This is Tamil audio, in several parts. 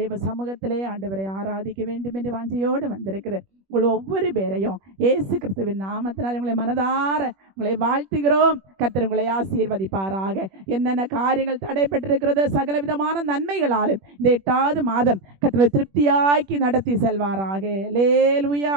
தேவ சமூகத்திலே ஆண்டவரை ஆராதிக்க வேண்டும் என்று வாஞ்சியோடு வந்திருக்கிறேன் உங்கள் ஒவ்வொரு பேரையும் ஏசு கிறிஸ்துவின் நாமத்தினால் உங்களை மனதார உங்களை வாழ்த்துகிறோம். கர்த்தர் உங்களை ஆசீர்வதிப்பாராக. என்னென்ன காரியங்கள் தடைபட்டிருக்கிறது சகல விதமான நன்மைகளாலும் இந்த எட்டாவது மாதம் கர்த்தரை திருப்தியாக்கி நடத்தி செல்வாராக. லேலுயா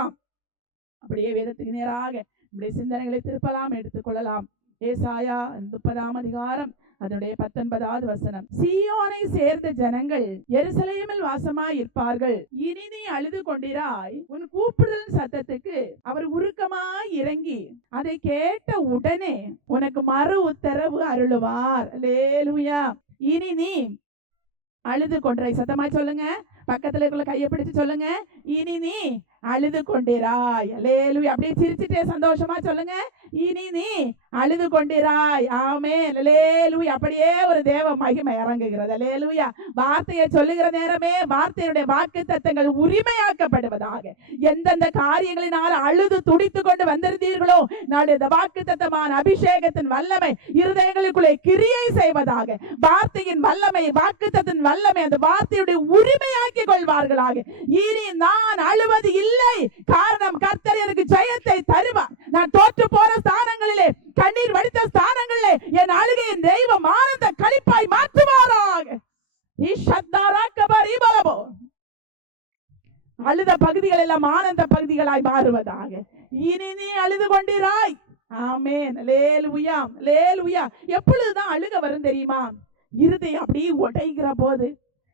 அப்படியே வேதத்துக்கு நேராக நம்முடைய சிந்தனைகளை திருப்பலாம் எடுத்துக்கொள்ளலாம். ஏசாயா முப்பதாம் அதிகாரம் அதனுடைய பத்தொன்பதாவது வசனம். சியோனை சேர்ந்த ஜனங்கள் எருசலேமில் வாசமாய் இருப்பார்கள் இனி நீ அழுது கொண்டிராய் உன் கூப்பிடுதல் சத்தத்துக்கு அவர் உருக்கமாய் இறங்கி அதை கேட்ட உடனே உனக்கு மறு உத்தரவு அருளுவார். லேலுயா இனி நீ அழுது கொண்டாய் சத்தமாய் சொல்லுங்க. பக்கத்துல இருக்கிற கையை பிடிச்சு சொல்லுங்க. இனி நீ அழுது கொண்டிராய் லேலுயா அப்படியே சிரிச்சுட்டே சந்தோஷமா சொல்லுங்க. இனி நீ அழுது கொண்டிராய். ஆமே லேலுயா அப்படியே ஒரு தேவ மகிமை இறங்குகிறது லேலுயா வார்த்தையை சொல்லுகிற நேரமே வார்த்தையுடைய வாக்கு தத்தங்கள் உரிமையாக்கப்படுவதாக. எந்தெந்த காரியங்களினால் அழுது துடித்து கொண்டு வந்திருந்தீர்களோ நாடு இந்த வாக்கு தத்தமான அபிஷேகத்தின் வல்லமை இருதயங்களுக்குள்ளே கிரியை செய்வதாக. வார்த்தையின் வல்லமை வாக்கு தத்தின் வல்லமை அந்த வார்த்தையுடைய உரிமையாக்கி கொள்வார்களாக. இனி நான் அழுவது இல்லை. காரணம் கர்த்தர் எனக்கு ஜெயத்தை தருவார். நான் தோற்று போற ஸ்தானங்களிலே கண்ணீர் வடித்த ஸ்தானங்கள்ல என் அழுகையின் தெய்வம் ஆனந்த களிப்பாய் மாற்றுவாராக. அழுத பகுதிகள் எல்லாம் ஆனந்த பகுதிகளாய் மாறுவதாக. இனி நீ அழுது கொண்டிராய். ஆமேன். லேல் உயாம் லேல் உயா எப்பொழுதுதான் அழுக வரும் தெரியுமா? இருதை அப்படி உடைகிற போது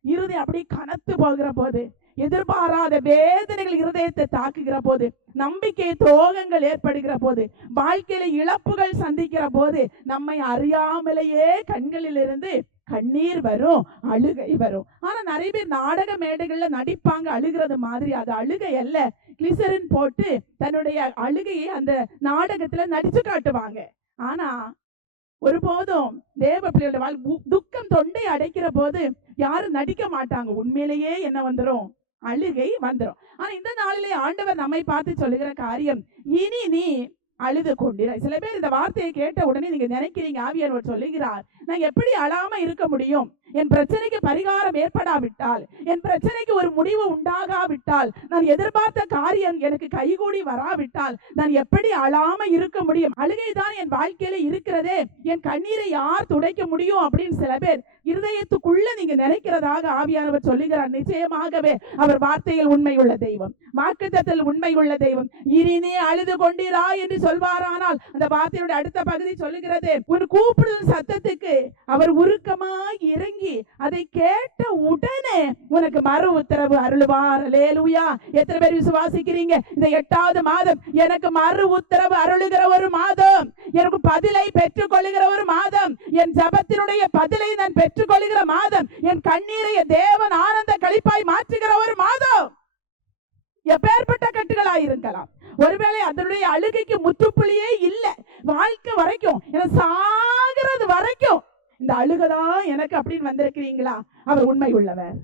இருதை அப்படி கனத்து போகிற போது எதிர்பாராத வேதனைகள் இருதயத்தை தாக்குகிற போது நம்பிக்கை துரோகங்கள் ஏற்படுகிற போது வாழ்க்கையில இழப்புகள் சந்திக்கிற போது நம்மை அறியாமலேயே கண்களில் இருந்து கண்ணீர் வரும் அழுகை வரும். ஆனா நிறைய பேர் நாடக மேடைகள்ல நடிப்பாங்க அழுகிறது மாதிரி. அது அழுகை அல்ல. கிளிசரின் போட்டு தன்னுடைய அழுகையை அந்த நாடகத்துல நடிச்சு காட்டுவாங்க. ஆனா ஒருபோதும் தேவ பிள்ளையோட வாழ் துக்கம் தொண்டை அடைக்கிற போது யாரும் நடிக்க மாட்டாங்க. உண்மையிலேயே என்ன வந்துரும்? அழுகை வந்துரும். ஆனா இந்த நாளிலே ஆண்டவர் நம்மை பார்த்து சொல்லுகிற காரியம் இனி நீ அழுது கொண்டிரு சில பேர் இந்த வார்த்தையை கேட்ட உடனே நீங்க நினைக்கிறீங்க ஆவியானவர் சொல்லுகிறார் நான் எப்படி அழாம இருக்க முடியும்? என் பிரச்சனைக்கு பரிகாரம் ஏற்படாவிட்டால் என் பிரச்சனைக்கு ஒரு முடிவு உண்டாகாவிட்டால் நான் எதிர்பார்த்த காரியம் எனக்கு கைகூடி வராவிட்டால் நான் எப்படி அழாம இருக்க முடியும்? அழுகை தான் என் வாழ்க்கையில இருக்கிறதே. என் கண்ணீரை யார் துடைக்க முடியும் அப்படின்னு சில பேர் இருதயத்துக்குள்ள நீங்க நினைக்கிறதாக ஆவியானவர் சொல்லுகிறார். நிச்சயமாகவே அவர் வார்த்தையில் உண்மை உள்ள தெய்வம். வாக்குத்தத்தில் உள்ள தெய்வம். இனி அழுது கொண்டீரா என்று சொல்வாரானால் அந்த வார்த்தையோட அடுத்த பகுதி சொல்லுகிறது. ஒரு கூப்பிடுதல் சத்தத்துக்கு அவர் உருக்கமாய் இறங்கி அதை கேட்ட உடனே உனக்கு மறு உத்தரவு அருளுவார். லேலுயா எத்தனை பேர் விசுவாசிக்கிறீங்க? இந்த எட்டாவது மாதம் எனக்கு மறு உத்தரவு அருளுகிற ஒரு மாதம். எனக்கு பதிலை பெற்றுக் கொள்ளுகிற ஒரு மாதம். என் ஜபத்தினுடைய பதிலை நான் பெற்றுக் கொள்ளுகிற மாதம். என் கண்ணீரை தேவன் ஆனந்த களிப்பாய் மாற்றுகிற ஒரு மாதம். எப்பேற்பட்ட கட்டுகளாக இருக்கலாம். ஒருவேளை அதனுடைய அழுகைக்கு முற்றுப்புள்ளியே இல்ல. வாழ்க்கை வரைக்கும் என சாகிறது வரைக்கும் இந்த அழுகதான் எனக்கு அப்படின்னு வந்திருக்கிறீங்களா? அவர் உண்மை உள்ளவர்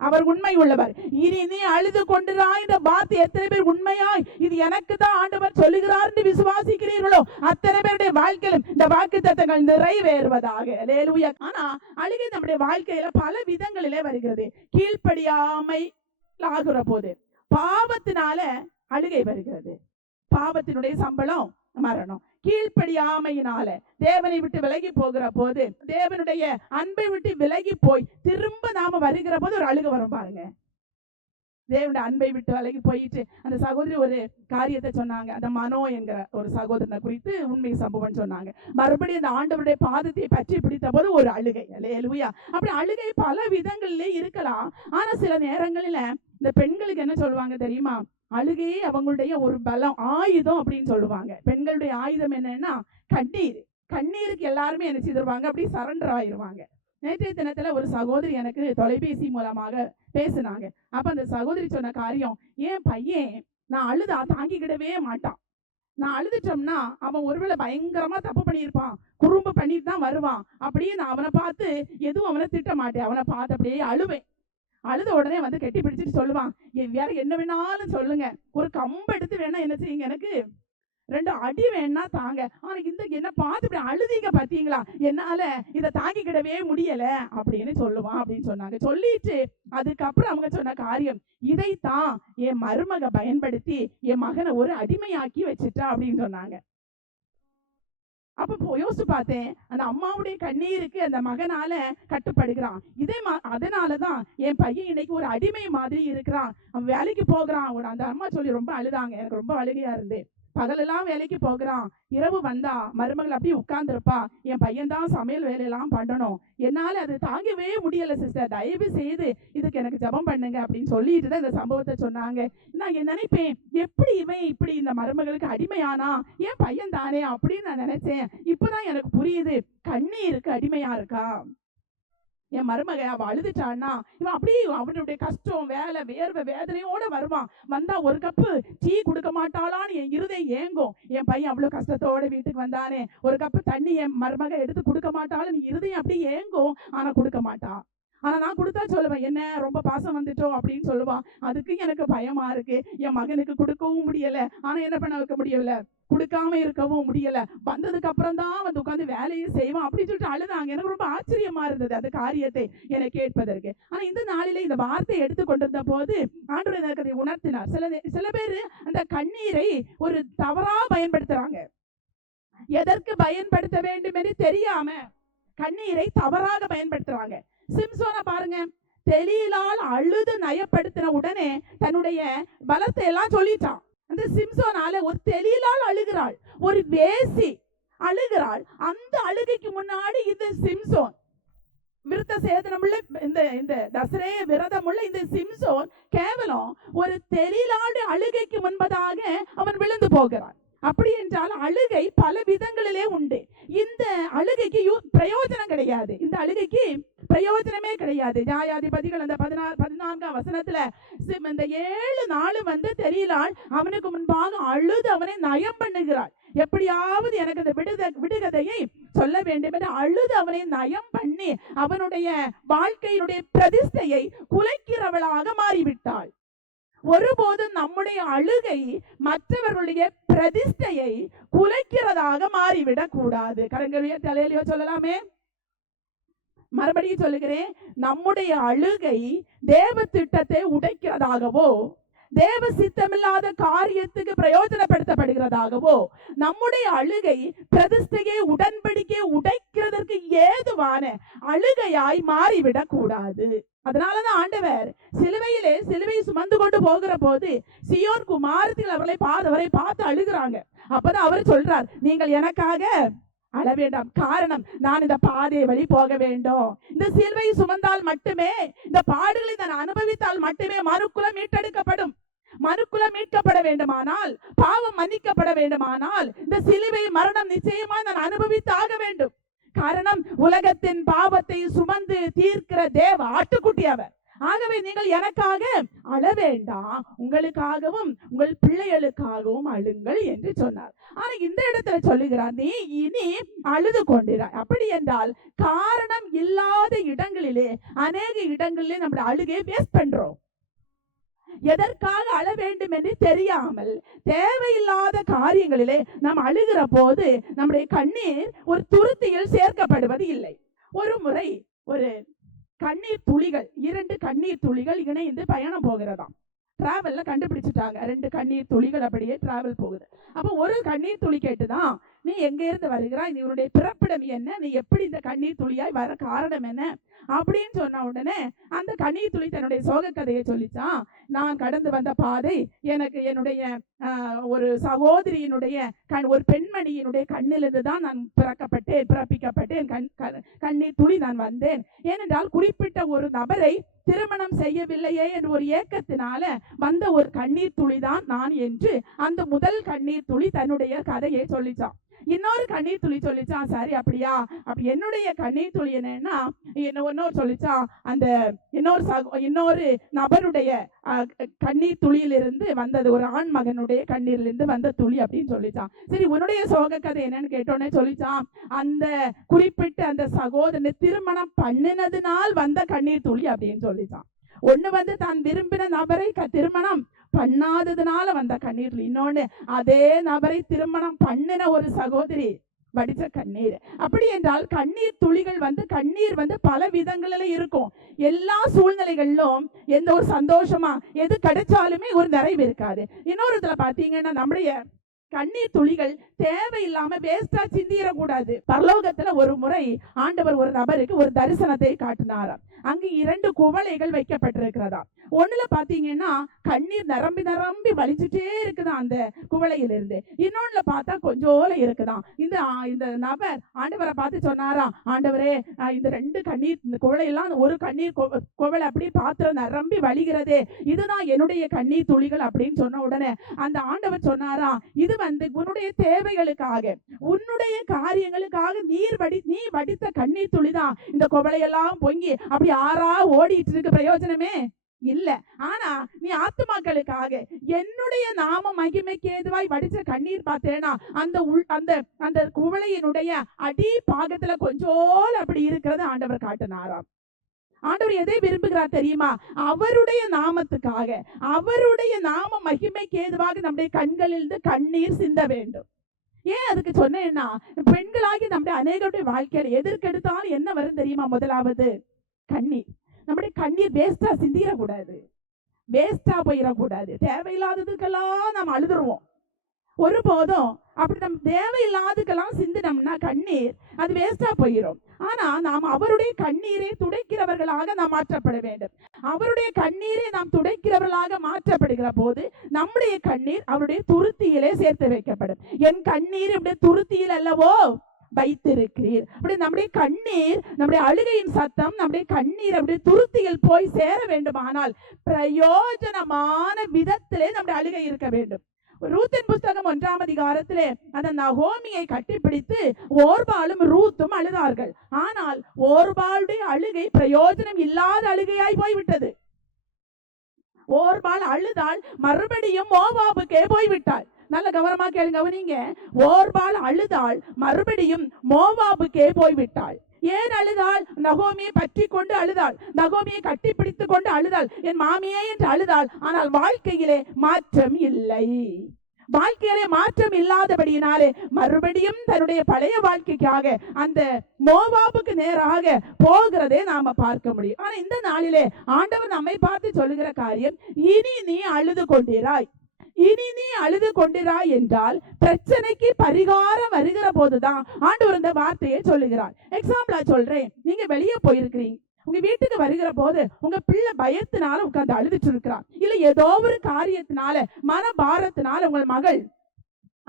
அவர் உண்மை உள்ளவர் இனி நீ அழுது கொண்டுரா இந்த வார்த்தை எத்தனை பேர் உண்மையாய்? இது எனக்கு தான் ஆண்டவர் சொல்லுகிறார் என்று விசுவாசிக்கிறீர்களோ? அத்தனை பேருடைய வாழ்க்கையிலும் இந்த வாக்கு தத்தங்கள் நிறைவேறுவதாக. லேலுயா ஆனா அழுகை நம்முடைய வாழ்க்கையில பல விதங்களிலே வருகிறது. கீழ்ப்படியாமை ஆகுற போது பாவத்தினால அழுகை வருகிறது. பாவத்தினுடைய சம்பளம் மரணம். கீழ்ப்படியாமையினால தேவனை விட்டு விலகி போகிற போது தேவனுடைய அன்பை விட்டு விலகி போய் திரும்ப நாம வருகிற போது ஒரு அழுக வரும் பாருங்க. தேவனுடைய அன்பை விட்டு விலகி போயிட்டு அந்த சகோதரி ஒரு காரியத்தை சொன்னாங்க. அந்த மனோ என்கிற ஒரு சகோதரனை குறித்து உண்மை சம்பவம் சொன்னாங்க. மறுபடியும் அந்த ஆண்டவருடைய பாதத்தை பற்றி பிடித்த போது ஒரு அழுகை. லேலுயா அப்படி அழுகை பல விதங்களிலே இருக்கலாம். ஆனா சில நேரங்களில இந்த பெண்களுக்கு என்ன சொல்லுவாங்க தெரியுமா? அழுகையே அவங்களுடைய ஒரு பலம் ஆயுதம் அப்படின்னு சொல்லுவாங்க. பெண்களுடைய ஆயுதம் என்னன்னா கண்ணீர். கண்ணீருக்கு எல்லாருமே என்ன செய்திருவாங்க? அப்படி சரண்டர் ஆயிடுவாங்க நேற்றைய தினத்துல ஒரு சகோதரி எனக்கு தொலைபேசி மூலமாக பேசினாங்க. அப்ப அந்த சகோதரி சொன்ன காரியம் ஏன் பையன் நான் அழுதா? தாங்கிக்கிடவே மாட்டான். நான் அழுதுட்டோம்னா அவன் ஒருவேளை பயங்கரமா தப்பு பண்ணியிருப்பான். குறும்பு பண்ணிட்டு தான் வருவான். அப்படியே நான் அவனை பார்த்து எதுவும் அவனை திட்ட மாட்டேன். அவனை பார்த்து அப்படியே அழுவேன். அழுத உடனே வந்து கெட்டி பிடிச்சிட்டு சொல்லுவான் என் வேற என்ன வேணாலும் சொல்லுங்க. ஒரு கம்பு எடுத்து வேணா என்ன செய்யுங்க எனக்கு? ரெண்டு அடி வேணா தாங்க. ஆனா இந்த என்ன பார்த்து இப்படி அழுதீங்க பாத்தீங்களா என்னால இதை தாங்கிக்கிடவே முடியல. அப்படின்னு சொல்லுவான் அப்படின்னு சொன்னாங்க. சொல்லிட்டு அதுக்கப்புறம் அவங்க சொன்ன காரியம் இதைத்தான் என் மருமக பயன்படுத்தி என் மகனை ஒரு அடிமையாக்கி வச்சுட்டா அப்படின்னு சொன்னாங்க. அப்போ போ- யோசிச்சு பார்த்தேன் அந்த அம்மாவுடைய கண்ணீருக்கு அந்த மகனால கட்டுப்படுகிறான். இதே மா அதனாலதான் என் பையன் இன்னைக்கு ஒரு அடிமை மாதிரி இருக்கிறான். அவன் வேலைக்கு போகிறான். அவனோட அந்த அம்மா சொல்லி ரொம்ப அழுதாங்க. எனக்கு ரொம்ப அழுகையா இருந்தேன் பகலெல்லாம் வேலைக்கு போகிறான். இரவு வந்தா மருமகள் அப்படியே உட்கார்ந்துருப்பா. என் பையன் தான் சமையல் வேலையெல்லாம் பண்ணணும். என்னால அது தாங்கவே முடியல சிஸ்டர் தயவு செய்து இதுக்கு எனக்கு ஜெபம் பண்ணுங்க அப்படின்னு சொல்லிட்டு தான் இந்த சம்பவத்தை சொன்னாங்க. நான் என் நினைப்பேன் எப்படி இவன் இப்படி இந்த மருமகளுக்கு அடிமையானா? என் பையன் தானே அப்படின்னு நான் நினைச்சேன். இப்பதான் எனக்கு புரியுது கண்ணீருக்கு அடிமையா இருக்கா? என் மருமக அவ அழுதுட்டான்னா இவன் அப்படியே அவனுடைய கஷ்டம் வேலை வேர்வை வேதனையோட வருவான். வந்தா ஒரு கப்பு டீ கொடுக்க மாட்டாளான்னு என் இருதை ஏங்கும். என் பையன் அவ்வளவு கஷ்டத்தோட வீட்டுக்கு வந்தானே ஒரு கப்பு தண்ணி என் மருமக எடுத்து கொடுக்க மாட்டாளுன்னு இருதயம் அப்படியே ஏங்கும். ஆனா கொடுக்க மாட்டான் ஆனா நான் கொடுத்தா சொல்லுவேன் என்ன ரொம்ப பாசம் வந்துட்டோம் அப்படின்னு சொல்லுவான் அதுக்கு எனக்கு பயமா இருக்கு. என் மகனுக்கு கொடுக்கவும் முடியல. ஆனா என்ன பண்ண வைக்க முடியல கொடுக்காம இருக்கவும் முடியல. வந்ததுக்கு அப்புறம் தான் வந்து உட்காந்து வேலையை செய்வான் அப்படின்னு சொல்லிட்டு அழுதாங்க. எனக்கு ரொம்ப ஆச்சரியமா இருந்தது அந்த காரியத்தை என்னை கேட்பதற்கு. ஆனா இந்த நாளிலே இந்த வார்த்தையை எடுத்து கொண்டிருந்த போது ஆண்டு எனக்கு அதை உணர்த்தினார். சில சில பேர் அந்த கண்ணீரை ஒரு தவறா பயன்படுத்துறாங்க. எதற்கு பயன்படுத்த வேண்டும் என்று தெரியாம கண்ணீரை தவறாக பயன்படுத்துறாங்க. சிம்சோனை பாருங்க. தெளியிலால் அழுது நயப்படுத்தின உடனே தன்னுடைய பலத்தை எல்லாம் சொல்லிட்டான். அந்த சிம்சோனால ஒரு தெளியிலால் அழுகிறாள் ஒரு வேசி அழுகிறாள். அந்த அழுகைக்கு முன்னாடி இந்த சிம்சோன். விருத்த சேதனமுள்ள இந்த இந்த தசரேய விரதமுள்ள இந்த சிம்சோன் கேவலம் ஒரு தெளிலாடு அழுகைக்கு முன்பதாக அவன் விழுந்து போகிறான். அப்படி என்றால் அழுகை பல விதங்களிலே உண்டு இந்த அழுகைக்கு யூ- பிரயோஜனம் கிடையாது இந்த அழுகைக்கு பிரயோஜனமே கிடையாது நியாயாதிபதிகள் அந்த பதினான்காம் வசனத்துல இந்த ஏழு நாள் வந்து தெரியலாள் அவனுக்கு முன்பாக அழுது அவனை நயம் பண்ணுகிறாள். எப்படியாவது எனக்கு அந்த விடுத விடுகதையை சொல்ல வேண்டும் என்று அழுது அவனை நயம் பண்ணி அவனுடைய வாழ்க்கையினுடைய பிரதிஷ்டையை குலைக்கிறவளாக மாறிவிட்டாள். ஒருபோதும் நம்முடைய அழுகை மற்றவர்களுடைய பிரதிஷ்டையை குலைக்கிறதாக மாறிவிடக் கூடாது கரங்களையோ தலையிலையோ சொல்லலாமே? மறுபடியும் சொல்லுகிறேன் நம்முடைய அழுகை தேவ திட்டத்தை உடைக்கிறதாகவோ தேவ சித்தமில்லாத காரியத்துக்கு பிரயோஜனப்படுத்தப்படுகிறதாகவோ நம்முடைய அழுகை பிரதிஷ்டையை உடன்படிக்கை உடைக்கிறதற்கு ஏதுவான அழுகையாய் மாறிவிடக் கூடாது. அதனாலதான் ஆண்டவர் சிலுவையிலே சிலுவை சுமந்து கொண்டு போகிற போது சியோன் குமாரத்தில் அவர்களை பார்த்து அவரை பார்த்து அழுகிறாங்க. அப்பதான் அவர் சொல்றார் நீங்கள் எனக்காக அழ வேண்டாம் காரணம். நான் இந்த பாதை வழி போக வேண்டும். இந்த சிலுவை சுமந்தால் மட்டுமே இந்த பாடுகளை நான் அனுபவித்தால் மட்டுமே மறுக்குலம் மீட்டெடுக்கப்படும். மறுக்குலம் மீட்கப்பட வேண்டுமானால் பாவம் மன்னிக்கப்பட வேண்டுமானால் இந்த சிலுவை மரணம் நிச்சயமா நான் அனுபவித்தாக வேண்டும். காரணம் உலகத்தின் பாவத்தை சுமந்து தீர்க்கிற தேவ ஆட்டுக்குட்டி அவர். ஆகவே நீங்கள் எனக்காக அழ வேண்டாம் உங்களுக்காகவும் உங்கள் பிள்ளைகளுக்காகவும் அழுங்கள் என்று சொன்னார். ஆனா இந்த இடத்துல சொல்லுகிறார் நீ இனி அழுது கொண்டிராய். அப்படி என்றால் காரணம் இல்லாத இடங்களிலே அநேக இடங்களிலே நம்முடைய அழுகையை வேஸ்ட் பண்றோம். எதற்காக அழ வேண்டும் என்று தெரியாமல் தேவையில்லாத காரியங்களிலே நாம் அழுகிற போது நம்முடைய கண்ணீர் ஒரு துருத்தியில் சேர்க்கப்படுவது இல்லை. ஒரு முறை ஒரு கண்ணீர் துளிகள் இரண்டு கண்ணீர் துளிகள் இணைந்து பயணம் போகிறதாம். டிராவல்ல கண்டுபிடிச்சிட்டாங்க. ரெண்டு கண்ணீர் துளிகள் அப்படியே டிராவல் போகுது. அப்போ ஒரு கண்ணீர் துளி கேட்டுதான் நீ எங்க இருந்து வருகிறாய் நீ உன்னுடைய பிறப்பிடம் என்ன? நீ எப்படி இந்த கண்ணீர் துளியாய் வர காரணம் என்ன? அப்படின்னு சொன்ன உடனே அந்த கண்ணீர் துளி தன்னுடைய சோக கதையை சொல்லிச்சான் நான் கடந்து வந்த பாதை எனக்கு என்னுடைய ஒரு சகோதரியினுடைய கண் ஒரு பெண்மணியினுடைய கண்ணிலிருந்து தான் நான் பிறக்கப்பட்டேன் பிறப்பிக்கப்பட்டேன் கண் கண்ணீர் துளி நான் வந்தேன். ஏனென்றால் குறிப்பிட்ட ஒரு நபரை திருமணம் செய்யவில்லையே என்ற ஒரு ஏக்கத்தினால வந்த ஒரு கண்ணீர் துளி தான் நான் என்று அந்த முதல் கண்ணீர் துளி தன்னுடைய கதையை சொல்லிச்சான் இன்னொரு கண்ணீர் துளி சொல்லிச்சான் சரி அப்படியா? அப்படி என்னுடைய கண்ணீர் துளி என்னன்னா என்ன இன்னொரு சொல்லிச்சான் அந்த இன்னொரு சகோ இன்னொரு நபருடைய அஹ், கண்ணீர் துளியிலிருந்து வந்தது ஒரு ஆண் மகனுடைய கண்ணீர்லேருந்து வந்த துளி அப்படின்னு சொல்லிச்சான் சரி உன்னுடைய சோக கதை என்னன்னு கேட்டோன்னே சொல்லிச்சான் அந்த குறிப்பிட்ட அந்த சகோதரனை திருமணம் பண்ணினதுனால் வந்த கண்ணீர் துளி அப்படின்னு சொல்லிச்சான் ஒண்ணு வந்து தான் விரும்பின நபரை திருமணம் பண்ணாததுனால வந்த கண்ணீர். இன்னொன்னு அதே நபரை திருமணம் பண்ணின ஒரு சகோதரி வடிச்ச கண்ணீர். அப்படி என்றால் கண்ணீர் துளிகள் வந்து கண்ணீர் வந்து பல விதங்களில இருக்கும். எல்லா சூழ்நிலைகளிலும் எந்த ஒரு சந்தோஷமா எது கிடைச்சாலுமே ஒரு நிறைவு இருக்காது. இன்னொரு இதுல பாத்தீங்கன்னா நம்முடைய கண்ணீர் துளிகள் தேவையில்லாம வேஸ்டா சிந்திடக்கூடாது பரலோகத்துல ஒரு முறை ஆண்டவர் ஒரு நபருக்கு ஒரு தரிசனத்தை காட்டினாராம். அங்கு இரண்டு குவளைகள் வைக்கப்பட்டிருக்கிறதா. ஒண்ணுல பாத்தீங்கன்னா கண்ணீர் நிரம்பி நிரம்பி வலிச்சுட்டே இருக்குதான் அந்த குவளையிலிருந்து. இன்னொன்னுல பார்த்தா கொஞ்சோல இருக்குதாம் இந்த இந்த நபர் ஆண்டவரை பார்த்து சொன்னாராம் ஆண்டவரே இந்த ரெண்டு கண்ணீர் இந்த குவளையெல்லாம் ஒரு கண்ணீர் குவளை அப்படி பாத்திரம் நிரம்பி வழிகிறதே இதுதான் என்னுடைய கண்ணீர் துளிகள் அப்படின்னு சொன்ன உடனே அந்த ஆண்டவர் சொன்னாராம் இது வந்து உன்னுடைய தேவைகளுக்காக உன்னுடைய காரியங்களுக்காக நீர் வடி நீ வடித்த கண்ணீர் துளிதான் இந்த குவளையெல்லாம் பொங்கி அப்படி ஆறா ஓடிட்டு இருக்கு பிரயோஜனமே இல்ல. ஆனா நீ ஆத்துமாக்களுக்காக என்னுடைய நாம மகிமைக்கு ஏதுவாய் வடிச்ச கண்ணீர் பார்த்தேனா அந்த உள் அந்த அந்த குவளையினுடைய அடி பாகத்துல கொஞ்சோல் அப்படி இருக்கிறது ஆண்டவர் காட்டினாராம். ஆண்டவர் எதை விரும்புகிறார் தெரியுமா? அவருடைய நாமத்துக்காக அவருடைய நாம மகிமைக்கு ஏதுவாக நம்முடைய கண்களிலிருந்து கண்ணீர் சிந்த வேண்டும். ஏன் அதுக்கு சொன்னேன்னா பெண்களாகி நம்முடைய அநேகருடைய வாழ்க்கையில எதற்கெடுத்தாலும் என்ன வரும் தெரியுமா முதலாவது? கண்ணீர். நம்முடைய கண்ணீர் வேஸ்டா சிந்திடக்கூடாது. வேஸ்டா போயிடக்கூடாது. தேவையில்லாததுக்கெல்லாம் நாம் அழுதுருவோம். ஒருபோதும் அப்படி நம்ம தேவையில்லாததுக்கெல்லாம் சிந்தினோம்னா கண்ணீர் அது வேஸ்டா போயிடும் ஆனா நாம் அவருடைய கண்ணீரை துடைக்கிறவர்களாக நாம் மாற்றப்பட வேண்டும். அவருடைய கண்ணீரை நாம் துடைக்கிறவர்களாக மாற்றப்படுகிற போது நம்முடைய கண்ணீர் அவருடைய துருத்தியிலே சேர்த்து வைக்கப்படும். என் கண்ணீர் இப்படி துருத்தியில் அல்லவோ? வைத்திருக்கிறீர். அப்படி நம்முடைய கண்ணீர் நம்முடைய அழுகையின் சத்தம் நம்முடைய கண்ணீர் அப்படி துருத்தியில் போய் சேர வேண்டுமானால் பிரயோஜனமான விதத்திலே நம்முடைய அழுகை இருக்க வேண்டும். ரூத்தின் புஸ்தகம் ஒன்றாம் அதிகாரத்திலே அந்த நகோமியை கட்டிப்பிடித்து ஓர்பாலும் ரூத்தும் அழுதார்கள். ஆனால் ஓர்பாளுடைய அழுகை பிரயோஜனம் இல்லாத அழுகையாய் போய்விட்டது. ஓர்பால் அழுதால் மறுபடியும் மோவாபுக்கே போய்விட்டாள் நல்ல கவனமா கேளுங்க கவனிங்க. ஓர்பால் அழுதாள் மறுபடியும் மோவாபுக்கே போய்விட்டாள் ஏன் அழுதாள்? நகோமியை பற்றி கொண்டு அழுதாள். நகோமியை கட்டி பிடித்து கொண்டு அழுதாள். என் மாமியே என்று அழுதாள். ஆனால் வாழ்க்கையிலே மாற்றம் இல்லை. வாழ்க்கையிலே மாற்றம் இல்லாதபடியினாலே மறுபடியும் தன்னுடைய பழைய வாழ்க்கைக்காக அந்த மோவாபுக்கு நேராக போகிறதே நாம பார்க்க முடியும். ஆனா இந்த நாளிலே ஆண்டவர் நம்மை பார்த்து சொல்லுகிற காரியம் இனி நீ அழுது கொண்டிராய். இனி நீ அழுது கொண்டிராய் என்றால் பிரச்சனைக்கு பரிகாரம் வருகிற போதுதான். ஆண்டவர் இந்த வார்த்தையை சொல்லுகிறார். எக்ஸாம்பிளா சொல்றேன். நீங்க வெளியே போயிருக்கிறீங்க. உங்க வீட்டுக்கு வருகிற போது உங்க பிள்ளை பயத்தினால உட்கார்ந்து அழுதுட்டு இருக்கிறான் இல்ல ஏதோ ஒரு காரியத்தினால மன பாரத்தினால உங்கள் மகள்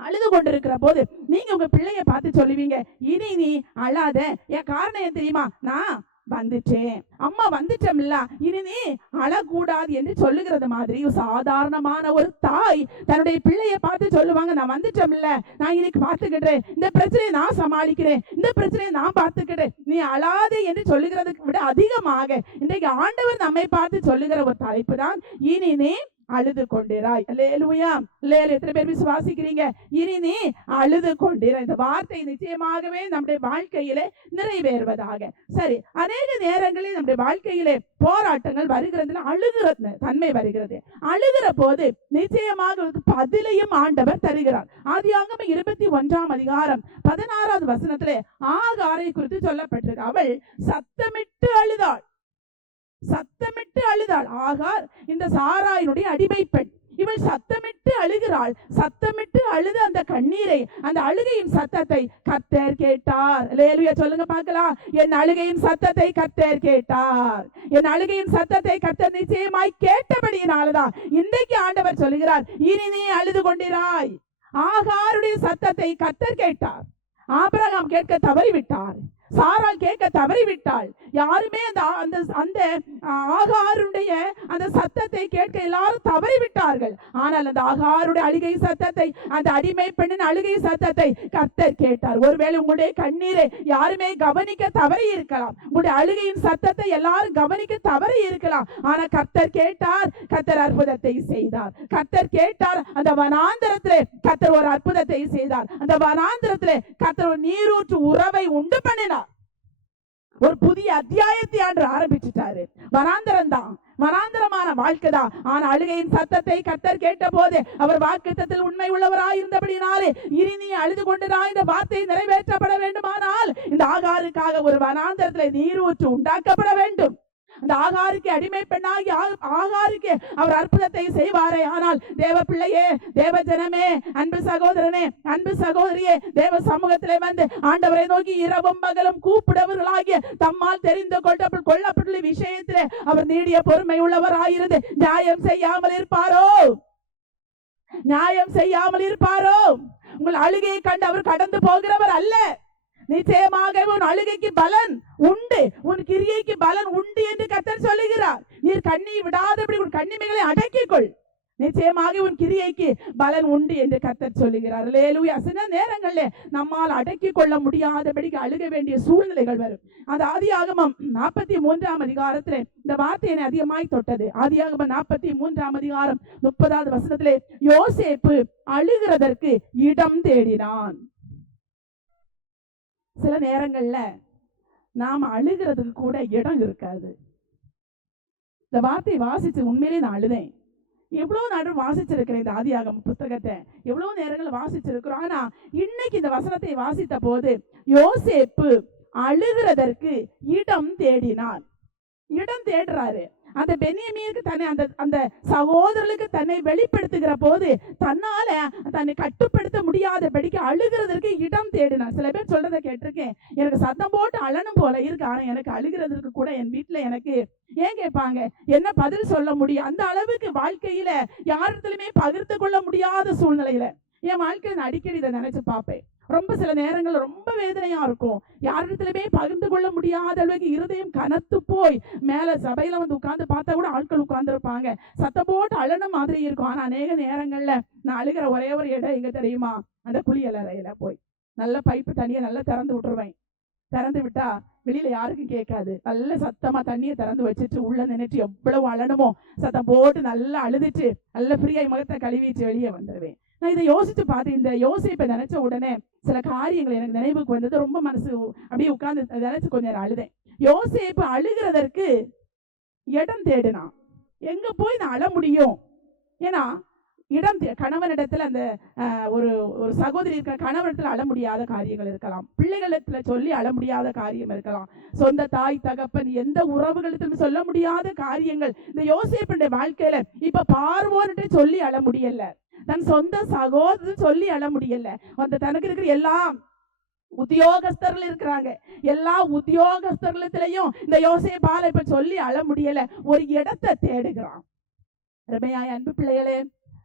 அழுது கொண்டிருக்கிற போது நீங்க உங்க பிள்ளைய பார்த்து சொல்லுவீங்க இனி நீ அழாத. என் காரணம் ஏன் தெரியுமா? நான் வந்துட்டேன். அம்மா வந்துட்டோம்ல இனிமே அழக்கூடாது என்று சொல்லுகிறது மாதிரி சாதாரணமான ஒரு தாய் தன்னுடைய பிள்ளைய பார்த்து சொல்லுவாங்க நான் வந்துட்டம்ல நான் இன்னைக்கு பார்த்துக்கிட்டேன். இந்த பிரச்சனையை நான் சமாளிக்கிறேன். இந்த பிரச்சனையை நான் பார்த்துக்கிட்டேன். நீ அழாதே என்று சொல்லுகிறதுக்கு விட அதிகமாக இன்றைக்கு ஆண்டவர் நம்மை பார்த்து சொல்லுகிற ஒரு தலைப்பு தான். இனினே அழுது கொண்டிராய் லேலுயா லேல் எத்தனை பேர் விசுவாசிக்கிறீங்க? இனி நீ அழுது கொண்டிராய் இந்த வார்த்தை நிச்சயமாகவே நம்முடைய வாழ்க்கையிலே நிறைவேறுவதாக. சரி அநேக நேரங்களில் நம்முடைய வாழ்க்கையிலே போராட்டங்கள் வருகிறதுல அழுகிற தன்மை வருகிறது. அழுகிற போது நிச்சயமாக பதிலையும் ஆண்டவர் தருகிறார். ஆதியாகம இருபத்தி ஒன்றாம் அதிகாரம் பதினாறாவது வசனத்திலே ஆகாரை குறித்து சொல்லப்பட்டிருக்கு. அவள் சத்தமிட்டு அழுதாள். சத் அழுகிறாள். ஆகார் இந்த சாராயினுடைய அடிமை பெண். இவள் சத்தமிட்டு அழுகிறாள். சத்தமிட்டு அழுது அந்த கண்ணீரை அந்த அழுகையின் சத்தத்தை கத்தர் கேட்டார். லேலுயா சொல்லுங்க பார்க்கலாம். என் அழுகையின் சத்தத்தை கத்தர் கேட்டார். என் அழுகையின் சத்தத்தை கத்தர் நிச்சயமாய் கேட்டபடியினாலதான் இன்றைக்கு ஆண்டவர் சொல்லுகிறார். இனி நீ அழுது கொண்டிராய். ஆகாருடைய சத்தத்தை கத்தர் கேட்டார். ஆபரகாம் கேட்க தவறிவிட்டார். சாரால் கேட்க தவறிவிட்டாள். யாருமே அந்த அந்த அந்த ஆகாருடைய அந்த சத்தத்தை கேட்க எல்லாரும் தவறிவிட்டார்கள். ஆனால் அந்த ஆகாருடைய அழுகை சத்தத்தை அந்த அடிமை பெண்ணின் அழுகை சத்தத்தை கர்த்தர் கேட்டார். ஒருவேளை உங்களுடைய கண்ணீரை யாருமே கவனிக்க தவறி இருக்கலாம். உங்களுடைய அழுகையின் சத்தத்தை எல்லாரும் கவனிக்க தவறி இருக்கலாம். ஆனா கர்த்தர் கேட்டார் கர்த்தர் அற்புதத்தை செய்தார். கர்த்தர் கேட்டார் அந்த வனாந்திரத்திலே கர்த்தர் ஒரு அற்புதத்தை செய்தார். அந்த வனாந்திரத்திலே கர்த்தர் நீரூற்று உறவை உண்டு பண்ணினார். ஒரு புதிய அத்தியாயத்தை ஆண்டு ஆரம்பிச்சுட்டாரு. வனாந்தரம் தான். வனாந்தரமான வாழ்க்கை தான். ஆனா அழுகையின் சத்தத்தை கத்தர் கேட்ட போது அவர் வாக்குத்தத்தில் உண்மை உள்ளவராய் இருந்தபடினாலே இனி நீ அழுது கொண்டுதா இந்த வார்த்தை நிறைவேற்றப்பட வேண்டுமானால் இந்த ஆகாருக்காக ஒரு வனாந்தரத்துல நீரூற்று உண்டாக்கப்பட வேண்டும். அந்த ஆகாருக்கு அடிமை பெண்ணாகி ஆகாருக்கு அவர் அற்புதத்தை செய்வாரே. ஆனால் தேவ பிள்ளையே தேவ ஜனமே அன்பு சகோதரனே அன்பு சகோதரியே தேவ சமூகத்திலே வந்து ஆண்டவரை நோக்கி இரவும் பகலும் கூப்பிடவர்களாகிய தம்மால் தெரிந்து கொள்ள கொள்ளப்பட்டுள்ள விஷயத்திலே அவர் நீடிய பொறுமை உள்ளவராயிருந்து நியாயம் செய்யாமல் இருப்பாரோ? நியாயம் செய்யாமல் இருப்பாரோ? உங்கள் அழுகையை கண்டு அவர் கடந்து போகிறவர் அல்ல. நிச்சயமாக உன் அழுகைக்கு பலன் உண்டு. உன் கிரியைக்கு பலன் உண்டு என்று கத்தர் சொல்லுகிறார். நீர் கண்ணி விடாதபடி உன் கண்ணிமைகளை அடக்கிக்கொள். நிச்சயமாக உன் கிரியைக்கு பலன் உண்டு என்று கத்தர் சொல்லுகிறார். லேலூயா சில நேரங்களிலே நம்மால் அடக்கிக் கொள்ள முடியாதபடிக்கு அழுக வேண்டிய சூழ்நிலைகள் வரும். அது ஆதியாகமம் நாற்பத்தி மூன்றாம் அதிகாரத்திலே இந்த வார்த்தை என்னை அதிகமாய் தொட்டது. ஆதியாகமம் நாற்பத்தி மூன்றாம் அதிகாரம் முப்பதாவது வசனத்திலே யோசேப்பு அழுகிறதற்கு இடம் தேடினான். சில நேரங்களில் நாம் அழுகிறதுக்கு கூட இடம் இருக்காது. இந்த வார்த்தையை வாசிச்சு உண்மையிலே நான் அழுதேன். எவ்வளோ நேரம் வாசிச்சிருக்கிறேன் இந்த ஆதியாகம் புத்தகத்தை? எவ்வளோ நேரங்கள் வாசிச்சிருக்கிறோம்? ஆனால் இன்னைக்கு இந்த வசனத்தை வாசித்த போது யோசேப்பு அழுகிறதற்கு இடம் தேடினார். இடம் தேடுறாரு. அந்த பெனியமீனுக்கு தன்னை அந்த அந்த சகோதரர்களுக்கு தன்னை வெளிப்படுத்துகிற போது தன்னால தன்னை கட்டுப்படுத்த முடியாதபடிக்கு அழுகிறதற்கு இடம் தேடினான் சில பேர் சொல்றதை கேட்டிருக்கேன். எனக்கு சத்தம் போட்டு அழனும் போல இருக்கு. ஆனா எனக்கு அழுகிறதுக்கு கூட என் வீட்டுல எனக்கு ஏன் கேட்பாங்க? என்ன பதில் சொல்ல முடியும்? அந்த அளவுக்கு வாழ்க்கையில யாரிடத்திலுமே பகிர்ந்து கொள்ள முடியாத சூழ்நிலையில என் வாழ்க்கையில நான் அடிக்கடி இதை நினைச்சு பார்ப்பேன். ரொம்ப சில நேரங்களில் ரொம்ப வேதனையா இருக்கும். யாரிடத்துலயுமே பகிர்ந்து கொள்ள முடியாத அளவுக்கு இருதயம் கனத்து போய் மேல சபையில வந்து உட்கார்ந்து பார்த்தா கூட ஆட்கள் உட்கார்ந்துருப்பாங்க. சத்தம் போட்டு அழன மாதிரி இருக்கும். ஆனா அநேக நேரங்கள்ல நான் அழுகிற ஒரே ஒரு இடம் எங்க தெரியுமா? அந்த குளியல் அறையில போய். நல்ல பைப்பு தண்ணியை நல்லா திறந்து விட்டுருவேன். திறந்து விட்டா வெளியில யாருக்கும் கேட்காது. நல்ல சத்தமா தண்ணியை திறந்து வச்சுட்டு உள்ள நினைச்சு எவ்வளவு அழணுமோ சத்தம் போட்டு நல்லா அழுதுட்டு நல்ல ஃப்ரீயாய் முகத்தை கழுவிட்டு வெளியே வந்துடுவேன் நான் இதை யோசிச்சு பார்த்தேன் இந்த யோசிப்பை நினைச்ச உடனே சில காரியங்கள் எனக்கு நினைவுக்கு வந்தது. ரொம்ப மனசு அப்படியே உட்கார்ந்து நினைச்சு கொஞ்ச நேரம் அழுதேன். யோசிப்பு அழுகிறதற்கு இடம் தேடினான் எங்க போய் நான் அழ முடியும்? ஏன்னா இடம் கணவனிடத்தில் கணவனிடத்துல அந்த ஆஹ், ஒரு ஒரு சகோதரி இருக்கிற கணவனிடத்துல அழ முடியாத காரியங்கள் இருக்கலாம். பிள்ளைகளிடத்தில் சொல்லி அழ முடியாத காரியம் இருக்கலாம். சொந்த தாய் தகப்பன் எந்த உறவுகளிடத்திலும் சொல்ல முடியாத காரியங்கள். இந்த யோசேப்புடைய வாழ்க்கையில இப்ப பார்வோன்ட்டு சொல்லி அழ முடியல. தன் சொந்த சகோதரன் சொல்லி அழ முடியல. அந்த தனக்கு இருக்கிற எல்லாம் உத்தியோகஸ்தர்கள் இருக்கிறாங்க. எல்லா உத்தியோகஸ்தர்களத்திலையும் இந்த யோசேப்பால இப்ப சொல்லி அழ முடியல. ஒரு இடத்தை தேடுகிறான். அன்பு பிள்ளைகளே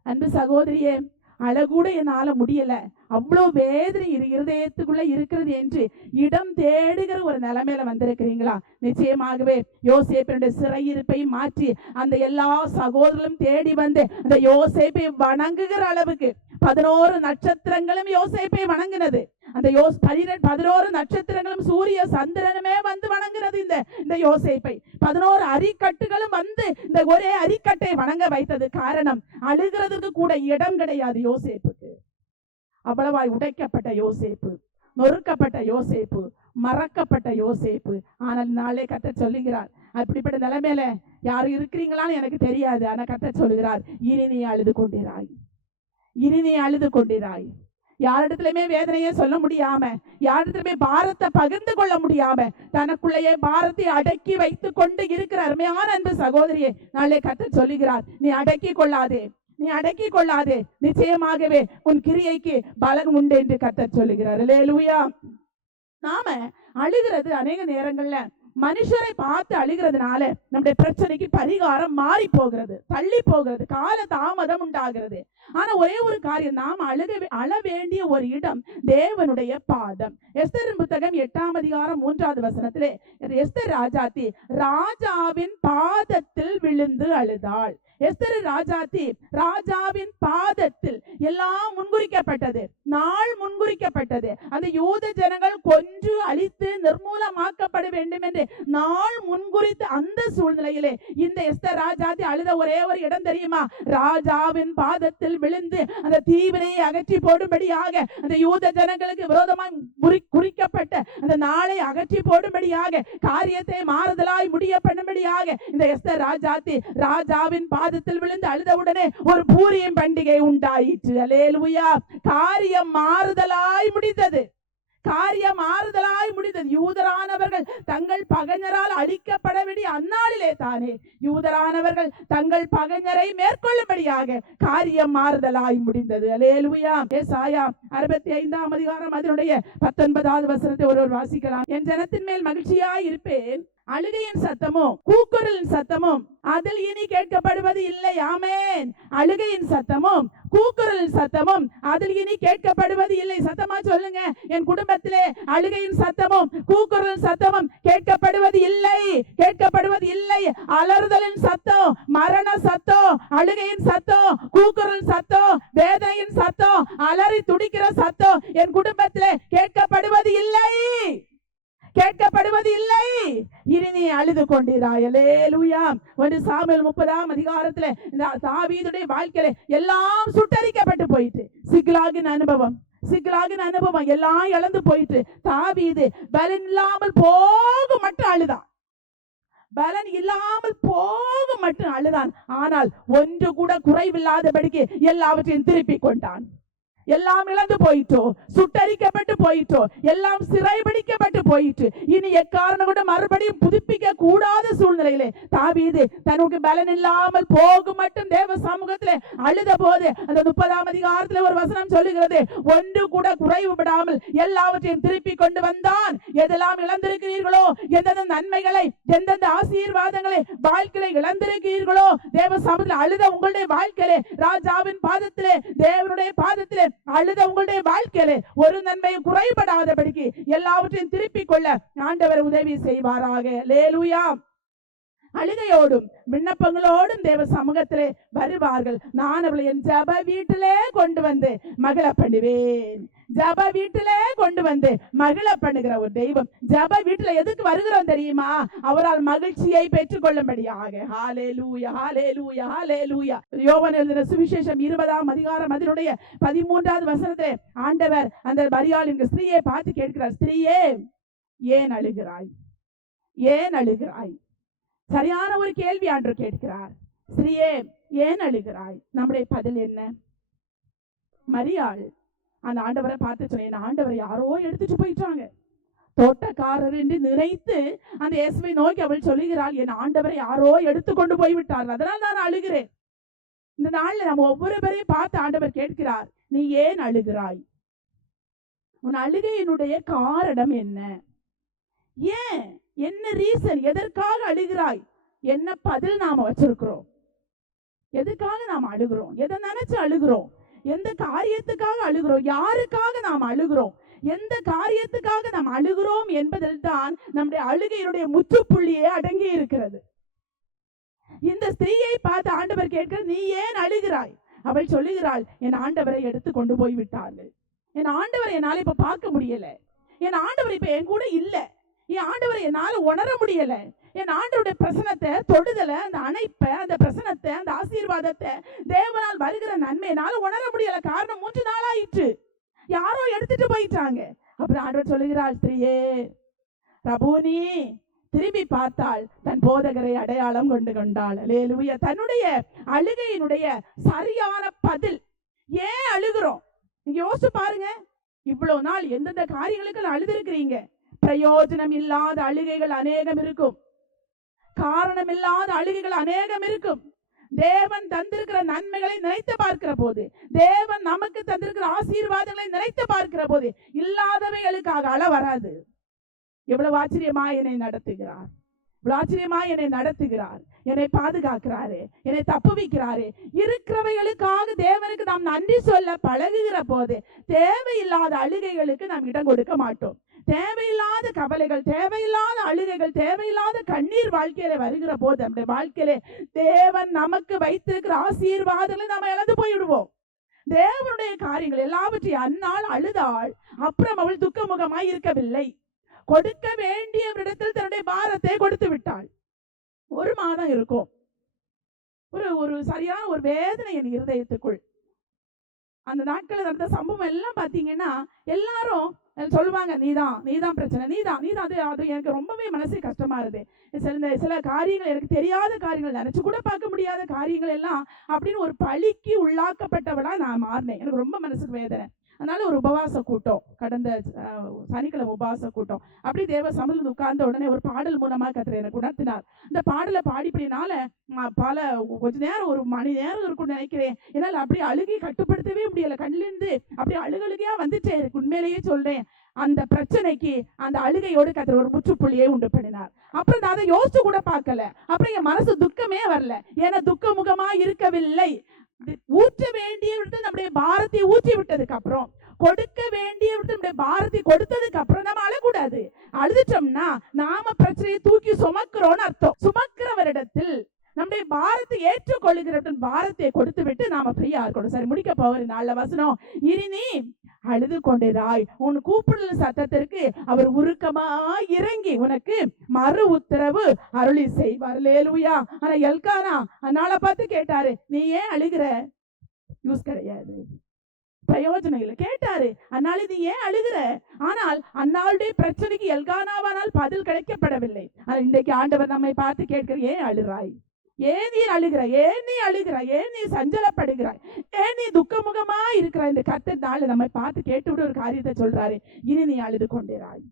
அன்பு சகோதரியே அழகூட என்னால முடியல. அவ்வளவு வேதனை இரு இருதயத்துக்குள்ள இருக்கிறது என்று இடம் தேடுகிற ஒரு நிலைமையில வந்திருக்கிறீங்களா? நிச்சயமாகவே யோசேப்பினுடைய சிறையிருப்பை மாற்றி அந்த எல்லா சகோதரர்களும் தேடி வந்து அந்த யோசேப்பை வணங்குகிற அளவுக்கு பதினோரு நட்சத்திரங்களும் யோசேப்பை வணங்கினது. அந்த யோஸ் பதினெட்டு பதினோரு நட்சத்திரங்களும் சூரிய சந்திரனுமே வந்து வணங்குறது இந்த இந்த யோசேப்பை. பதினோரு அரிக்கட்டுகளும் வந்து இந்த ஒரே அரிக்கட்டை வணங்க வைத்தது காரணம் அழுகிறதுக்கு கூட இடம் கிடையாது யோசேப்புக்கு. அவ்வளவாய் உடைக்கப்பட்ட யோசேப்பு நொறுக்கப்பட்ட யோசேப்பு மறக்கப்பட்ட யோசேப்பு. ஆனால் நாளே கத்த சொல்லுகிறார் அப்படிப்பட்ட நிலைமையில யாரு இருக்கிறீங்களான்னு எனக்கு தெரியாது. ஆனா கத்த சொல்லுகிறார் இனி நீ அழுது கொண்டிராய். இனி நீ அழுது கொண்டிராய். யாரிடத்துலயுமே வேதனையை சொல்ல முடியாம யாரிடத்துலயுமே பாரத்தை பகிர்ந்து கொள்ள முடியாம தனக்குள்ளேயே பாரத்தை அடக்கி வைத்துக் கொண்டு இருக்கிற அருமையான அன்பு சகோதரியை நாளே கத்து சொல்லுகிறார் நீ அடக்கி கொள்ளாதே நீ அடக்கி கொள்ளாதே நிச்சயமாகவே உன் கிரியைக்கு பலன் உண்டு என்று கத்தர் சொல்லுகிறார். லேலுயா நாம அழுகிறது அநேக நேரங்கள்ல மனுஷரை பார்த்து அழுகிறதுனால நம்முடைய பிரச்சனைக்கு பரிகாரம் மாறி போகிறது தள்ளி போகிறது கால தாமதம் உண்டாகிறது. ஆனா ஒரே ஒரு காரியம் நாம் அழுக அழ வேண்டிய ஒரு இடம் தேவனுடைய பாதம். எஸ்தர் புத்தகம் எட்டாம் அதிகாரம் மூன்றாவது வசனத்திலே எஸ்தர் ராஜாத்தி ராஜாவின் பாதத்தில் விழுந்து அழுதாள். எஸ்தர் ராஜாத்தி ராஜாவின் பாதத்தில் எல்லாம் முன்குறிக்கப்பட்டது நாள் முன்குறிக்கப்பட்டது. அந்த யூத ஜனங்கள் கொன்று அழித்து நிர்மூலமாக்கப்பட வேண்டும் என்று சூழ்நிலையிலே நாள் முன்குறித்து அந்த சூழ்நிலையிலே இந்த எஸ்தர் ராஜாதி அழுத ஒரே ஒரு இடம் தெரியுமா? ராஜாவின் பாதத்தில் விழுந்து அந்த தீவினையை அகற்றி போடும்படியாக அந்த யூத ஜனங்களுக்கு விரோதமாய் குறி- குறிக்கப்பட்ட அந்த நாளை அகற்றி போடும்படியாக காரியத்தை மாறுதலாய் முடிய பண்ணும்படியாக இந்த எஸ்தர் ராஜாத்தி ராஜாவின் பாதத்தில் விழுந்து அழுதவுடனே ஒரு பூரியம் பண்டிகை உண்டாயிற்று. அலேலுயா காரியம் மாறுதலாய் முடிந்தது. காரியம் மாறுதலாய் முடிந்தது. யூதரானவர்கள் தங்கள் பகைஞரால் அழிக்கப்பட வேண்டிய அந்நாளிலே தானே. யூதரானவர்கள் தங்கள் பகைஞரை மேற்கொள்ளும்படியாக காரியம் மாறுதலாய் முடிந்தது. அலேலுயா ஏசாயா அறுபத்தி ஐந்தாம் அதிகாரம் அதனுடைய பத்தொன்பதாவது வசனத்தை ஒருவர் வாசிக்கலாம். என் ஜனத்தின் மேல் மகிழ்ச்சியாய் இருப்பேன். அழுகையின் சத்தமும் கூக்குரலின் சத்தமும் அதில் இனி கேட்கப்படுவது இல்லை. ஆமேன். அழுகையின் சத்தமும் கூக்குரலின் சத்தமும் அதில் இனி கேட்கப்படுவது இல்லை. சத்தமா சொல்லுங்க. என் குடும்பத்திலே அழுகையின் சத்தமும் கூக்குரலின் சத்தமும் கேட்கப்படுவது இல்லை. கேட்கப்படுவது இல்லை. அலறுதலின் சத்தம் மரண சத்தம் அழுகையின் சத்தம் கூக்குரல் சத்தம் வேதனையின் சத்தம் அலறி துடிக்கிற சத்தம் என் குடும்பத்திலே கேட்கப்படுவது இல்லை. கேட்கப்படுவது இல்லை இனி நீ அழுது கொண்டிராய் அல்லேலூயா ஒரு சாமியல் முப்பதாம் அதிகாரத்துல இந்த தாவீதுடைய வாழ்க்கையில எல்லாம் சுட்டரிக்கப்பட்டு போயிட்டு சிக்கலாகின அனுபவம் சிக்கலாகின அனுபவம் எல்லாம் இழந்து போயிட்டு தாவீது பலன் இல்லாமல் போக மட்டும் அழுதான். பலன் இல்லாமல் போக மட்டும் அழுதான். ஆனால் ஒன்று கூட குறைவில்லாதபடிக்கு எல்லாவற்றையும் திருப்பி கொண்டான். எல்லாம் இழந்து போயிட்டோ சுட்டரிக்கப்பட்டு போயிட்டோ எல்லாம் சிறைபிடிக்கப்பட்டு போயிட்டு இனி எக்காரணம் கூட மறுபடியும் புதுப்பிக்க கூடாத சூழ்நிலையிலே தாவீது தனக்கு பலன் இல்லாமல் போகும் மட்டும் தேவ சமூகத்தில் அழுத போது அந்த முப்பதாம் அதிகாரத்துல ஒரு வசனம் சொல்லுகிறது ஒன்று கூட குறைவு விடாமல் எல்லாவற்றையும் திருப்பி கொண்டு வந்தான். எதெல்லாம் இழந்திருக்கிறீர்களோ எந்தெந்த நன்மைகளை எந்தெந்த ஆசீர்வாதங்களை வாழ்க்கையில இழந்திருக்கிறீர்களோ தேவ சமூகத்தில் அழுத உங்களுடைய வாழ்க்கையிலே ராஜாவின் பாதத்திலே தேவனுடைய பாதத்திலே அழுத உங்களுடைய வாழ்க்கையில ஒரு நன்மையும் குறைபடாதபடிக்கு எல்லாவற்றையும் திருப்பிக் கொள்ள ஆண்டவர் உதவி செய்வாராக. லேலுயா அழுகையோடும் விண்ணப்பங்களோடும் தேவ சமூகத்திலே வருவார்கள். நான் அவளை என் ஜப வீட்டிலே கொண்டு வந்து மகிழ பண்ணுவேன் ஜப வீட்டிலே கொண்டு வந்து மகிழ பண்ணுகிற ஒரு தெய்வம். ஜப வீட்டுல எதுக்கு வருகிறோம் தெரியுமா? அவரால் மகிழ்ச்சியை பெற்றுக்கொள்ளும்படியாக. ஹாலே லூயா ஹாலே லூயா ஹாலே லூயா யோவன் எழுதின சுவிசேஷம் இருபதாம் அதிகாரம் அதனுடைய பதிமூன்றாவது வசனத்தை ஆண்டவர் அந்த மரியாள் என்கிற ஸ்திரீயை பார்த்து கேட்கிறார். ஸ்திரீயே ஏன் அழுகிறாய்? ஏன் அழுகிறாய்? சரியான ஒரு கேள்வி ஆண்டு கேட்கிறார். ஸ்ரீயே ஏன் அழுகிறாய்? நம்முடைய பதில் என்ன? மரியாள். அந்த ஆண்டவரை பார்த்து சொன்னேன் ஆண்டவரை யாரோ எடுத்துட்டு போயிட்டாங்க. தோட்டக்காரர் என்று நினைத்து அந்த இயேசுவை நோக்கி அவள் சொல்லுகிறாள் என் ஆண்டவரை யாரோ எடுத்து கொண்டு போய் விட்டார் அதனால் நான் அழுகிறேன். இந்த நாள்ல நம்ம ஒவ்வொரு பேரையும் பார்த்து ஆண்டவர் கேட்கிறார் நீ ஏன் அழுகிறாய்? உன் அழுகையினுடைய காரணம் என்ன? ஏன் என்ன ரீசன் எதற்காக அழுகிறாய்? என்ன பதில் நாம வச்சிருக்கிறோம்? எதுக்காக நாம் அழுகிறோம்? எதை நினைச்சு அழுகிறோம்? எந்த காரியத்துக்காக அழுகிறோம்? யாருக்காக நாம் அழுகிறோம்? எந்த காரியத்துக்காக நாம் அழுகிறோம் என்பதில் தான் நம்முடைய அழுகையினுடைய முற்றுப்புள்ளியே அடங்கி இருக்கிறது. இந்த ஸ்திரீயை பார்த்து ஆண்டவர் கேட்கிற நீ ஏன் அழுகிறாய்? அவள் சொல்லுகிறாள் என் ஆண்டவரை எடுத்து கொண்டு போய் விட்டார்கள் என் ஆண்டவரை என்னால இப்ப பார்க்க முடியல. என் ஆண்டவர் இப்ப என் கூட இல்லை. என்னால உணர முடியல. என் ஆண்டருடைய பிரசனத்தை தொடுதல அந்த அணைப்பை அந்த பிரசனத்தை அந்த ஆசீர்வாதத்தை தேவனால் வருகிற நன்மை என்னால உணர முடியல. காரணம் மூன்று நாள் ஆயிற்று யாரோ எடுத்துட்டு போயிட்டாங்க. அப்புறம் ஆண்டவர் சொல்லுகிறாள் ஸ்திரீயே பிரபுனி திரும்பி பார்த்தாள் தன் போதகரை அடையாளம் கொண்டு கொண்டாள். லேலுவிய தன்னுடைய அழுகையினுடைய சரியான பதில் ஏன் அழுகிறோம்? யோசிச்சு பாருங்க. இவ்வளவு நாள் எந்தெந்த காரியங்களுக்கு அழுதிருக்கிறீங்க? பிரயோஜனம் இல்லாத அழுகைகள் அநேகம் இருக்கும். காரணம் இல்லாத அழுகைகள் அநேகம் இருக்கும். தேவன் தந்திருக்கிற நன்மைகளை நினைத்து பார்க்கிற போது தேவன் நமக்கு தந்திருக்கிற ஆசீர்வாதங்களை நினைத்து பார்க்கிற போது இல்லாதவைகளுக்காக அள வராது. எவ்வளவு ஆச்சரியமா என்னை நடத்துகிறார். இவ்வளவு ஆச்சரியமா என்னை நடத்துகிறார். என்னை பாதுகாக்கிறாரு என்னை தப்புவிக்கிறாரு. இருக்கிறவைகளுக்காக தேவனுக்கு நாம் நன்றி சொல்ல பழகுகிற போது தேவையில்லாத அழுகைகளுக்கு நாம் இடம் கொடுக்க மாட்டோம். தேவையில்லாத கவலைகள் தேவையில்லாத அழுகைகள் தேவையில்லாத கண்ணீர் வாழ்க்கையில வருகிற போது நம்முடைய வாழ்க்கையில தேவன் நமக்கு வைத்திருக்கிற ஆசீர்வாதங்களை நம்ம இழந்து போயிடுவோம் தேவனுடைய காரியங்கள் எல்லாவற்றையும் அந்நாள் அழுதாள் அப்புறம் அவள் துக்கமுகமாய் இருக்கவில்லை. கொடுக்க வேண்டியவரிடத்தில் தன்னுடைய பாரத்தை கொடுத்து விட்டாள். ஒரு மாதம் இருக்கும். ஒரு ஒரு சரியான ஒரு வேதனை என் இருதயத்துக்குள். அந்த நாட்களில் நடந்த சம்பவம் எல்லாம் பார்த்தீங்கன்னா எல்லாரும் சொல்லுவாங்க நீதான் நீதான் பிரச்சனை நீதான் நீதான் அது அது எனக்கு ரொம்பவே மனசு கஷ்டமா இருக்குது சில சில காரியங்கள் எனக்கு தெரியாத காரியங்கள் நினைச்சு கூட பார்க்க முடியாத காரியங்கள் எல்லாம் அப்படின்னு ஒரு பழிக்கு உள்ளாக்கப்பட்டவளா நான் மாறினேன். எனக்கு ரொம்ப மனசுக்கு வேதனை. அதனால ஒரு உபவாச கூட்டம் கடந்த சனிக்கிழமை உபவாச கூட்டம். அப்படி தேவ சமூகத்தில் உட்கார்ந்த உடனே ஒரு பாடல் மூலமா கத்திர எனக்கு உணர்த்தினார். இந்த பாடலை பாடிப்படினால பல கொஞ்ச நேரம் ஒரு மணி நேரம் இருக்கும்னு நினைக்கிறேன். என்னால் அப்படியே அழுகி கட்டுப்படுத்தவே முடியல. கண்ணிலிருந்து அப்படியே அழுகழுகையா வந்துச்சே எனக்கு உண்மையிலேயே சொல்றேன். அந்த பிரச்சனைக்கு அந்த அழுகையோடு கத்திர ஒரு முற்றுப்புள்ளியை உண்டு பண்ணினார். அப்புறம் நான் அதை யோசிச்சு கூட பார்க்கல. அப்புறம் என் மனசு துக்கமே வரல. ஏன்னா துக்க முகமா இருக்கவில்லை. ஊற்ற வேண்டியவர்கள் நம்முடைய பாரத்தை ஊற்றி விட்டதுக்கு அப்புறம் கொடுக்க வேண்டியவர்கள் நம்முடைய பாரத்தை கொடுத்ததுக்கு அப்புறம் நம்ம அழக்கூடாது. அழுதுட்டோம்னா நாம பிரச்சனையை தூக்கி சுமக்கிறோம்னு அர்த்தம். சுமக்கிறவரிடத்தில் நம்முடைய பாரத்தை ஏற்றுக்கொள்ளுகிறவன் பாரத்தை கொடுத்து விட்டு நாம ஃப்ரீயா இருக்கணும். சரி முடிக்க போகிற நாளில் வசனம். இனி நீ அழுது கொண்டிராய் உன் கூப்பிடல் சத்தத்திற்கு அவர் உருக்கமா இறங்கி உனக்கு மறு உத்தரவு அருளி செய்வார். லேலுயா ஆனா எல்கானா அதனால பார்த்து கேட்டாரு நீ ஏன் அழுகிற? யூஸ் கிடையாது. பிரயோஜனம் இல்லை. கேட்டாரு அதனால நீ ஏன் அழுகிற? ஆனால் அன்னாளுடைய பிரச்சனைக்கு எல்கானாவானால் பதில் கிடைக்கப்படவில்லை. ஆனால் இன்றைக்கு ஆண்டவர் நம்மை பார்த்து கேட்கிற ஏன் அழுறாய்? ஏன் நீ அழுகிறாய்? ஏன் நீ அழுகிறாய்? ஏன் நீ சஞ்சலப்படுகிறாய்? ஏன் நீ துக்கமுகமா இருக்கிற இந்த கத்த நாள் நம்மை பார்த்து கேட்டுவிட்டு ஒரு காரியத்தை சொல்றாரு. இனி நீ அழுது கொண்டிராய்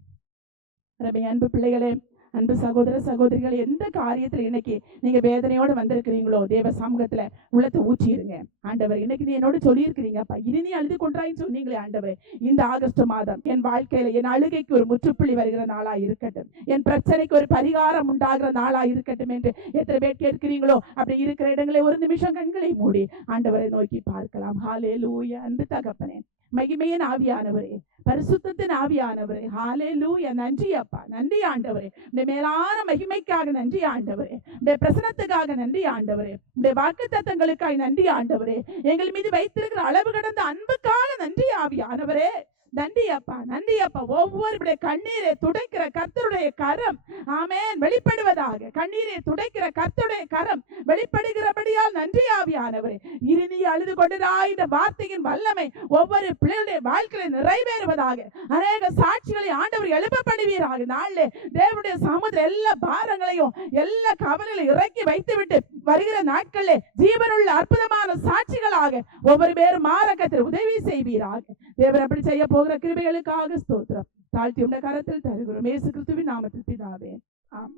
ரபி அன்பு பிள்ளைகளே அன்பு சகோதர சகோதரிகள் எந்த காரியத்தில் இன்னைக்கு நீங்க வேதனையோட வந்திருக்கிறீங்களோ தேவ சமூகத்துல உள்ளத்தை ஊற்றிடுங்க ஆண்டவர் இன்னைக்கு நீ என்னோட சொல்லியிருக்கிறீங்கப்பா இனி நீ அழுது கொண்டாயின்னு சொன்னீங்களே ஆண்டவர். இந்த ஆகஸ்ட் மாதம் என் வாழ்க்கையில என் அழுகைக்கு ஒரு முற்றுப்புள்ளி வருகிற நாளா இருக்கட்டும். என் பிரச்சனைக்கு ஒரு பரிகாரம் உண்டாகிற நாளா இருக்கட்டும் என்று எத்தனை பேர் கேட்கிறீங்களோ அப்படி இருக்கிற இடங்களை ஒரு நிமிஷம் கண்களை மூடி ஆண்டவரை நோக்கி பார்க்கலாம். ஹாலே லூய அன்பு தகப்பனே மகிமையின் ஆவியானவரே. பரிசுத்தத்தின் ஆவியானவரே. ஹாலே லூய நன்றி அப்பா. நன்றி ஆண்டவரே. இந்த மேலான மகிமைக்காக நன்றி ஆண்டவரே. இந்த பிரசனத்துக்காக நன்றி ஆண்டவரே. இந்த வாக்கு தத்தங்களுக்காக நன்றி ஆண்டவரே. எங்கள் மீது வைத்திருக்கிற அளவு கடந்த அன்புக்காக நன்றி ஆவியானவரே. நன்றி அப்பா நன்றி அப்பா ஒவ்வொருடைய கண்ணீரை துடைக்கிற கத்தருடைய கரம் ஆமேன் வெளிப்படுவதாக. கண்ணீரை துடைக்கிற கத்தருடைய கரம் வெளிப்படுகிறபடியால் நன்றி ஆவியானவரே. இனி நீ அழுது கொண்டிராய் இந்த வார்த்தையின் வல்லமை ஒவ்வொரு பிள்ளைகளுடைய வாழ்க்கையில நிறைவேறுவதாக. அநேக சாட்சிகளை ஆண்டவர் எழுப்பப்படுவீராக. நாளிலே தேவனுடைய சமுதிர எல்லா பாரங்களையும் எல்லா கவலைகளையும் இறக்கி வைத்துவிட்டு வருகிற நாட்களில் ஜீவனுள்ள அற்புதமான சாட்சிகளாக ஒவ்வொரு பேரும் மாறக்கத்தில் உதவி செய்வீராக. தேவர் அப்படி செய்ய போகிற கிருபைகளுக்காக ஸ்தோத்திரம். தாழ்த்தி உள்ள கரத்தில் தருகிறோம். இயேசு கிறிஸ்துவின் நாமத்தில் பிதாவே. ஆமாம்